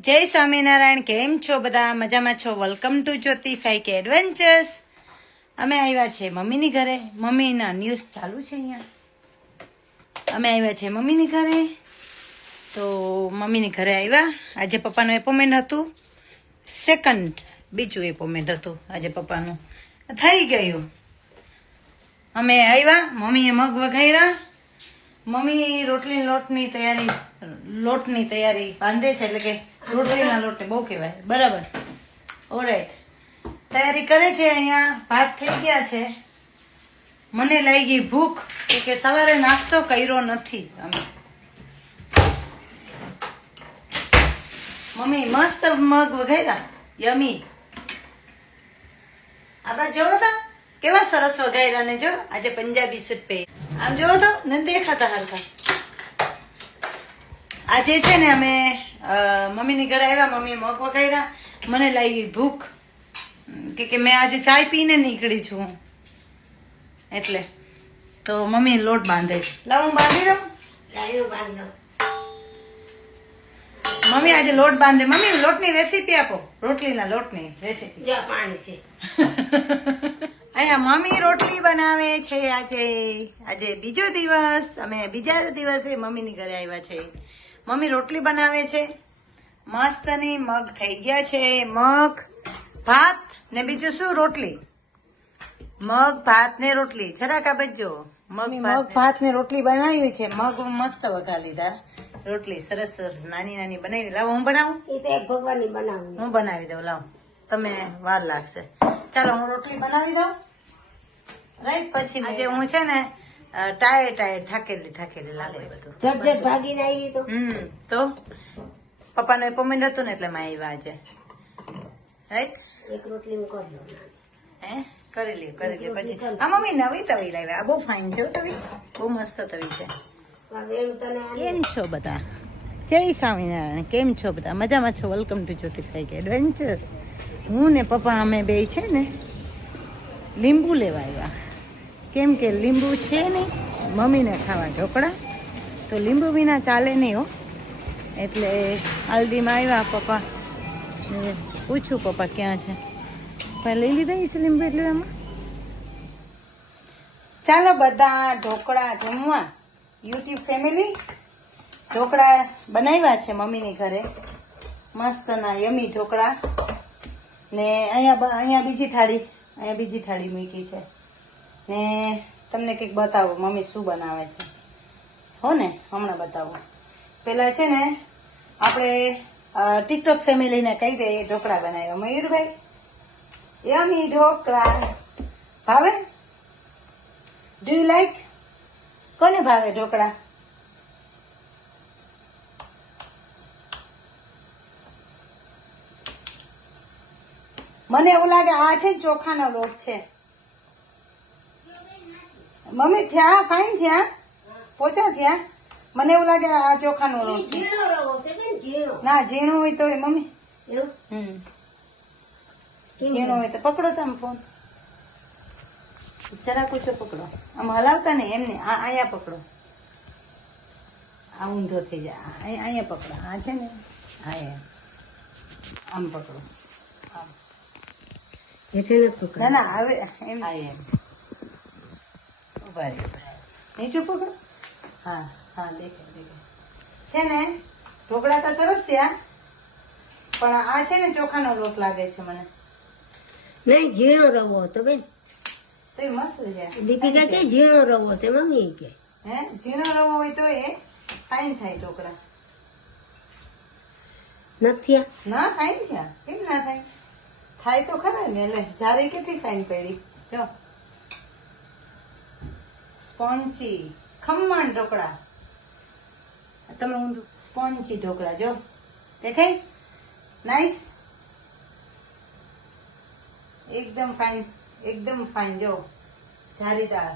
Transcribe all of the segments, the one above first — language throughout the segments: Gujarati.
જય સ્વામિનારાયણ, કેમ છો બધા? મજામાં છો? વેલકમ ટુ જ્યોતિ ફાઈક એડવેન્ચર્સ અમે આવ્યા છે મમ્મીની ઘરે. મમ્મીના ન્યૂઝ ચાલુ છે અહીંયા. અમે આવ્યા છે મમ્મીની ઘરે. તો મમ્મીની ઘરે આવ્યા. આજે પપ્પાનું એપોઇન્ટમેન્ટ હતું. સેકન્ડ બીજું એપોઇન્ટમેન્ટ હતું આજે પપ્પાનું. થઈ ગયું. અમે આવ્યા. મમ્મીએ મગ વઘાર્યા. મમ્મી રોટલી લોટની તૈયારી લોટની તૈયારી બાંધે છે એટલે કે રોટલીના લોટને બહુ કહેવાય. બરાબર. ઓરાઈટ તૈયારી કરે છે અહીંયા. ભાત થઈ ગયા છે. મને લાગી ભૂખ કે સવારે નાસ્તો કર્યો નથી. અમે મમ્મી, મસ્ત મગ વઘાર્યા યમી આ બાજુ જોવો તો. કેવા સરસ વઘાર્યા ને જો. આજે પંજાબી સૂટ પે આમ જોવો તો. ને દેખાતા હરખા. આજે છે ને અમે મમ્મીની ઘરે આવ્યા મમ્મી મગ વઘાર્યા મને લાગી ભૂખ. કે કે મેં આજે ચાય પીને નીકળી છું. એટલે તો મમ્મી લોટ બાંધે. લાવ હું બાંધી દઉં? મમ્મી આજે લોટ બાંધે. મમ્મી લોટની રેસીપી આપો. રોટલીના લોટની રેસીપી જા પાણી છે. અહીંયા મમ્મી રોટલી બનાવે છે આજે. આજે બીજો દિવસ. અમે બીજા દિવસે મમ્મીની ઘરે આવ્યા છે. મમ્મી રોટલી બનાવે છે? મસ્તની મગ થઈ ગયા છે. મગ ભાત ને બીજું શું? રોટલી. મગ ભાત ને રોટલી. જરાક આ બજો મગ મગ ભાત ને રોટલી બનાવી છે. મગ મસ્ત વઘા લીધા. રોટલી સરસ સરસ નાની નાની બનાવી. લાવો હું બનાવું? એ તો એક ભગવાનની હું બનાવી દઉં. લાવ. તમે વાર લાગશે. ચાલો હું રોટલી બનાવી દઉં. રાઈટ પછી આજે હું છે ને ટાયર ટાયર થાકેલી થાકેલી લાગે બધું. ઝટ ઝટ ભાગીને આવી તો? હમ તો? પપ્પાનો એપોઇન્ટમેન્ટ હતું ને એટલે મેં આવ્યા આજે. રાઈટ એક રોટલી હું કરી દઉં હે? કરી લ્યો કરી લ્યો. પછી આ મમ્મી નવી તવી લાવ્યા આ બહુ ફાઇન છે તવી. બહુ મસ્ત તવી છે. કેમ છો બધા? જય સ્વામિનારાયણ. કેમ છો બધા? મજામાં છો? વેલકમ ટુ જ્યોતિ ફાઈક એડવેન્ચર્સ હું ને પપ્પા અમે બે છે ને લીંબુ લેવા આવ્યા કેમ કે લીંબુ છે નહીં, મમ્મીને ખાવા ઢોકળા. તો લીંબુ વિના ચાલે નહીં હો. એટલે હલ્દીમાં આવ્યા, પપ્પા. ને પૂછ્યું, પપ્પા, ક્યાં છે? પણ લઈ લીધા છે લીંબુ એટલે એમાં? ચાલો બધા ઢોકળા જમવા. યુટ્યુબ ફેમિલી, ઢોકળા બનાવ્યા છે મમ્મીની ઘરે. મસ્તના, યમી ઢોકળા. ને અહીંયા અહીંયા બીજી થાળી, અહીંયા બીજી થાળી મૂકી છે. ને તમને કંઈક બતાવો, મમ્મી શું બનાવે છે? હો ને, હમણાં બતાવો. પેલા છે ને, આપણે ટીકટોક ફેમિલીને કહી દે, એ ઢોકળા બનાવ્યા. મયુરભાઈ, યમી ઢોકળા. ભાવે? ડુ યુ લાઈક કોને ભાવે ઢોકળા? મને એવું લાગે આ છે ચોખાનો લોટ છે. મમ્મી થયા? ફાઇન થયા? પોચા થયા? મને એવું લાગે આ ચોખાનો રવો છે. ના ઝીણો હોય તો મમ્મી. હમ. ઝીણો. હોય તો પકડો તમે ફોન જરાક ઊંચો પકડો. આમ હલાવતા નહીં એમને આ અહીંયા પકડો. આ ઊંધો થઈ જાય. અહીંયા પકડો. આ છે ને હા આમ પકડો. આમ હેઠે નથી ના ના હવે એમ. હા એમ ઊભા રહી. નીચું પકડો. હા હા દેખાય દેખાય છે ને ઢોકળા તો સરસ થયા પણ આ છે ને ચોખાનો લોટ લાગે છે મને. નહીં ઝીણો રવો હતો બેન. તો એ મસ્ત છે. દીપિકા કે ઝીણો રવો છે મમ્મી કે. હે ઝીણો રવો હોય તો એ ફાઇન થાય ઢોકળા. નથી ના ફાઇન થયા કેમ ના થાય? થાય તો ખરા ને લે જારે કેટલી ફાઇન પડી? જો. સ્પોન્ચી ખમણ ઢોકળા. તમે ઊંધું સ્પોન્ચી ઢોકળા જો. દેખાય? નાઈસ એકદમ ફાઇન એકદમ ફાઇન જો. જારીદાર.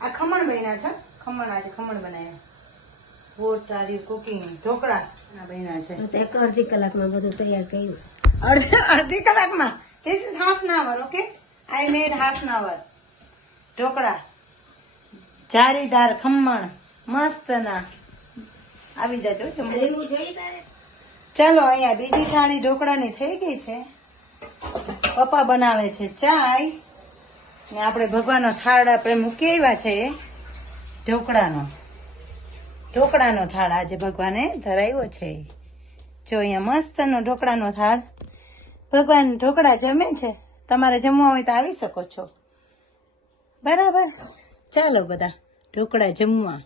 આ ખમણ બન્યા છે ખમણ આજે ખમણ બનાવ્યા what are you cooking dhokla આ બન્યા છે. એક અડધી કલાકમાં બધું તૈયાર કર્યું. અડધી અડધી કલાકમાં? This is half an hour okay I made half an hour dhokla. જારીદાર khaman મસ્ત ના આવી જજો ચાલો અહીંયા બીજી થાળી ઢોકળાની થઈ ગઈ છે. પપ્પા બનાવે છે ચાય. ને આપણે ભગવાનનો થાળ આપણે મૂકી આવ્યા છે ઢોકળાનો. ઢોકળાનો થાળ આજે ભગવાને ધરાવ્યો છે. જો અહીંયા મસ્તનો ઢોકળાનો થાળ. ભગવાન ઢોકળા જમે છે. તમારે જમવા હોય તો આવી શકો છો. બરાબર. ચાલો બધા. ઢોકળા જમવા.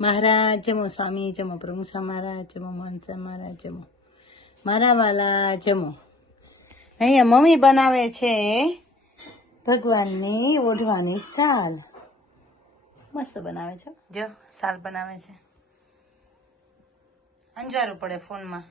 મહારાજ, જમો સ્વામી, જમો પ્રમુસા મહારાજ, જમો મનસા મહારાજ, જમો મારા વાલા જમો. અહીંયા મમ્મી બનાવે છે ભગવાનની ઓઢવાની શાલ મસ્ત બનાવે છે. જો શાલ બનાવે છે. અંજારું પડે ફોનમાં.